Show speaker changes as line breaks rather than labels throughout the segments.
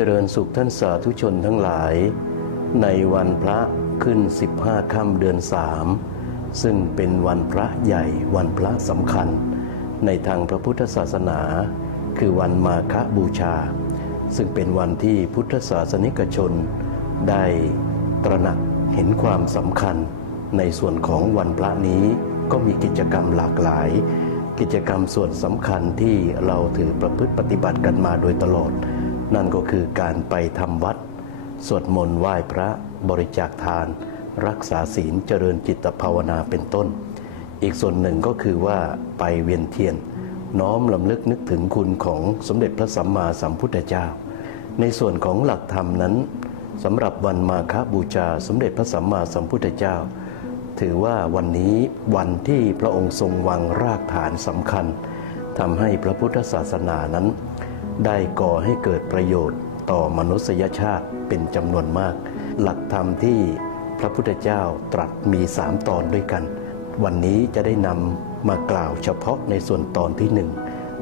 เจริญสุขท่านสาธุชนทั้งหลาย ในวันพระขึ้น 15ค่ำเดือนสามซึ่งเป็นวันพระใหญ่วันพระสำคัญ ในทางพระพุทธศาสนา คือวันมาฆบูชา ซึ่งเป็นวันที่พุทธศาสนิกชน ได้ตระหนักเห็นความสำคัญ ในส่วนของวันพระนี้ก็มีกิจกรรมหลากหลาย กิจกรรมส่วนสำคัญที่เราถือประพฤติปฏิบัติกันมาโดยตลอด นั่นก็คือการไปทำวัด สวดมนต์ไหว้พระบริจาคทาน รักษาศีลเจริญจิตภาวนาเป็นต้น อีกส่วนหนึ่งก็คือว่าไปเวียนเทียน น้อมลำลึกนึกถึงคุณของสมเด็จพระสัมมาสัมพุทธเจ้า ในส่วนของหลักธรรมนั้นสำหรับวันมาฆบูชาสมเด็จพระสัมมาสัมพุทธเจ้า ถือว่าวันนี้วันที่พระองค์ทรงวางรากฐานสำคัญทำให้พระพุทธศาสนานั้น ได้ก่อให้เกิดประโยชน์ต่อมนุษยชาติเป็นจำนวนมาก หลักธรรมที่พระพุทธเจ้าตรัสมีสามตอนด้วยกัน วันนี้จะได้นำมากล่าวเฉพาะในส่วนตอนที่หนึ่ง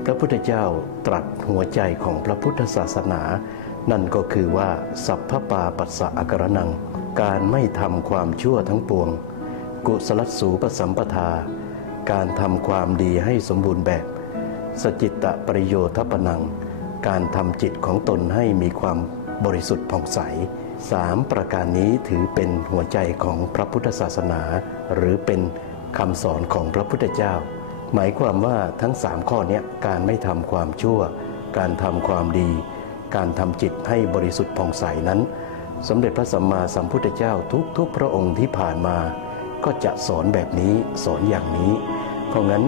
พระพุทธเจ้าตรัสหัวใจของพระพุทธศาสนา นั่นก็คือว่า สัพพปาปัสสะอการนัง การไม่ทำความชั่วทั้งปวง กุสลัสูปสัมปทา การทำความดีให้สมบูรณ์แบบ สจิตตะประโยชน์ปนัง การทำจิตของตนให้มีความบริสุทธิ์ผ่องใสสามประการนี้ถือเป็นหัวใจของพระพุทธศาสนา หรือเป็นคำสอนของพระพุทธเจ้า หมายความว่าทั้งสามข้อนี้การไม่ทำความชั่ว การทำความดี การทำจิตให้บริสุทธิ์ผ่องใสนั้น สมเด็จพระสัมมาสัมพุทธเจ้าทุกๆ พระองค์ที่ผ่านมา ก็จะสอนแบบนี้สอนอย่างนี้ เพราะงั้น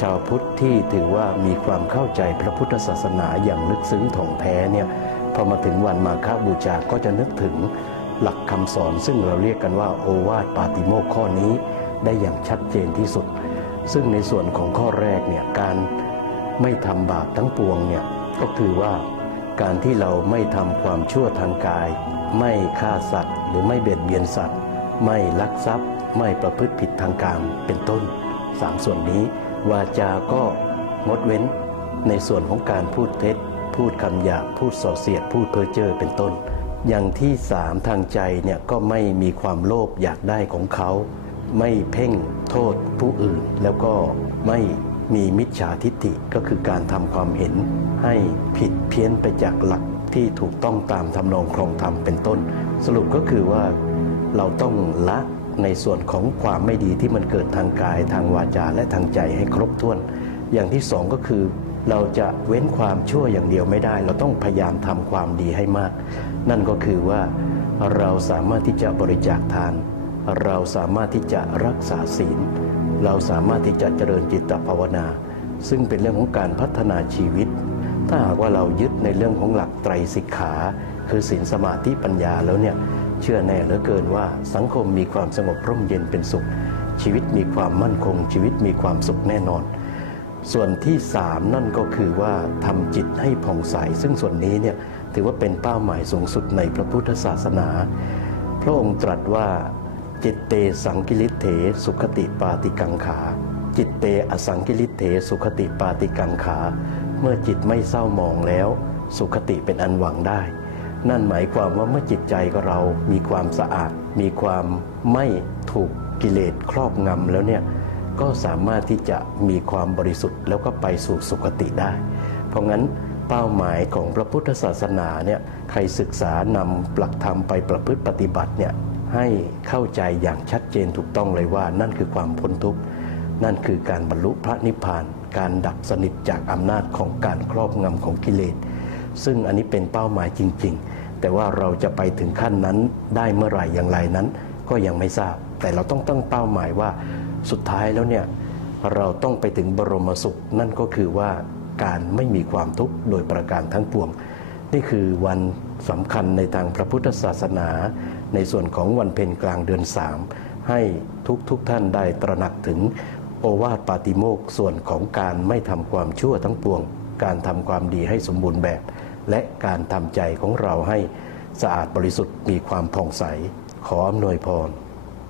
ชาวพุทธที่ถือว่ามีความเข้าใจพระพุทธศาสนาอย่างลึกซึ้งถ่องแท้เนี่ยพอมาถึงวันมาฆบูชาก็จะนึกถึงหลักคำสอนซึ่งเราเรียกกันว่าโอวาทปาติโมกข้อนี้ได้อย่างชัดเจนที่สุด ซึ่งในส่วนของข้อแรกเนี่ยการไม่ทำบาปทั้งปวงเนี่ยก็คือว่าการที่เราไม่ทำความชั่วทางกาย ไม่ฆ่าสัตว์ หรือไม่เบียดเบียนสัตว์ ไม่ลักทรัพย์ ไม่ประพฤติผิดทางการเป็นต้นสามส่วนนี้ วาจาก็งดเว้นในส่วนของการพูดเท็จ พูดคำหยาบพูดส่อเสียด พูดเพ้อเจ้อเป็นต้น อย่างที่สามทางใจเนี่ยก็ไม่มีความโลภอยากได้ของเขา ไม่เพ่งโทษผู้อื่น แล้วก็ไม่มีมิจฉาทิฏฐิก็คือการทำความเห็น ให้ผิดเพี้ยนไปจากหลักที่ถูกต้องตามทำนองครองธรรมเป็นต้น สรุปก็คือว่าเราต้องละ ในส่วนของความไม่ดีที่มันเกิดทางกายทางวาจาและทางใจให้ครบถ้วน อย่างที่สองก็คือ เราจะเว้นความชั่วอย่างเดียวไม่ได้ เราต้องพยายามทำความดีให้มาก นั่นก็คือว่าเราสามารถที่จะบริจาคทาน เราสามารถที่จะรักษาศีล เราสามารถที่จะเจริญจิตภาวนา ซึ่งเป็นเรื่องของการพัฒนาชีวิต ถ้าหากว่าเรายึดในเรื่องของหลักไตรสิกขา คือศีลสมาธิปัญญาแล้วเนี่ย เชื่อแน่เหลือเกินว่าสังคมมีความสงบร่มเย็นเป็นสุข ชีวิตมีความมั่นคง ชีวิตมีความสุขแน่นอน ส่วนที่สามนั่นก็คือว่าทำจิตให้ผ่องใส ซึ่งส่วนนี้เนี่ยถือว่าเป็นเป้าหมายสูงสุดในพระพุทธศาสนา พระองค์ตรัสว่าจิตเตสังกิริเถสุขติปาติกังขา จิตเตอสังกิริเถสุขติปาติกังขา เมื่อจิตไม่เศร้าหมองแล้ว สุขติเป็นอันหวังได้ นั่นหมายความว่าเมื่อจิตใจของเรามีความสะอาด มีความไม่ถูกกิเลสครอบงำแล้วเนี่ยก็สามารถที่จะมีความบริสุทธิ์ แล้วก็ไปสู่สุคติได้ เพราะงั้นเป้าหมายของพระพุทธศาสนาเนี่ยใครศึกษานำหลักธรรมไปประพฤติปฏิบัติเนี่ยให้เข้าใจอย่างชัดเจนถูกต้องเลยว่า นั่นคือความพ้นทุกข์นั่นคือการบรรลุพระนิพพาน การดับสนิทจากอำนาจของการครอบงำของกิเลส ซึ่งอันนี้เป็นเป้าหมายจริง ๆ แต่ว่าเราจะไปถึงขั้นนั้นได้เมื่อไหร่อย่างไรนั้น ก็ยังไม่ทราบ แต่เราต้องตั้งเป้าหมายว่าสุดท้ายแล้วเนี่ยเราต้องไปถึงบรมสุข นั่นก็คือว่าการไม่มีความทุกข์โดยประการทั้งปวง นี่คือวันสำคัญในทางพระพุทธศาสนา ในส่วนของวันเพ็ญกลางเดือนสามให้ทุกทุกท่านได้ตระหนักถึงโอวาทปาติโมกส่วนของการไม่ทำความชั่วทั้งปวง การทำความดีให้สมบูรณ์แบบ และการทำใจของเราให้สะอาดบริสุทธิ์มีความผ่องใสขออำนวยพร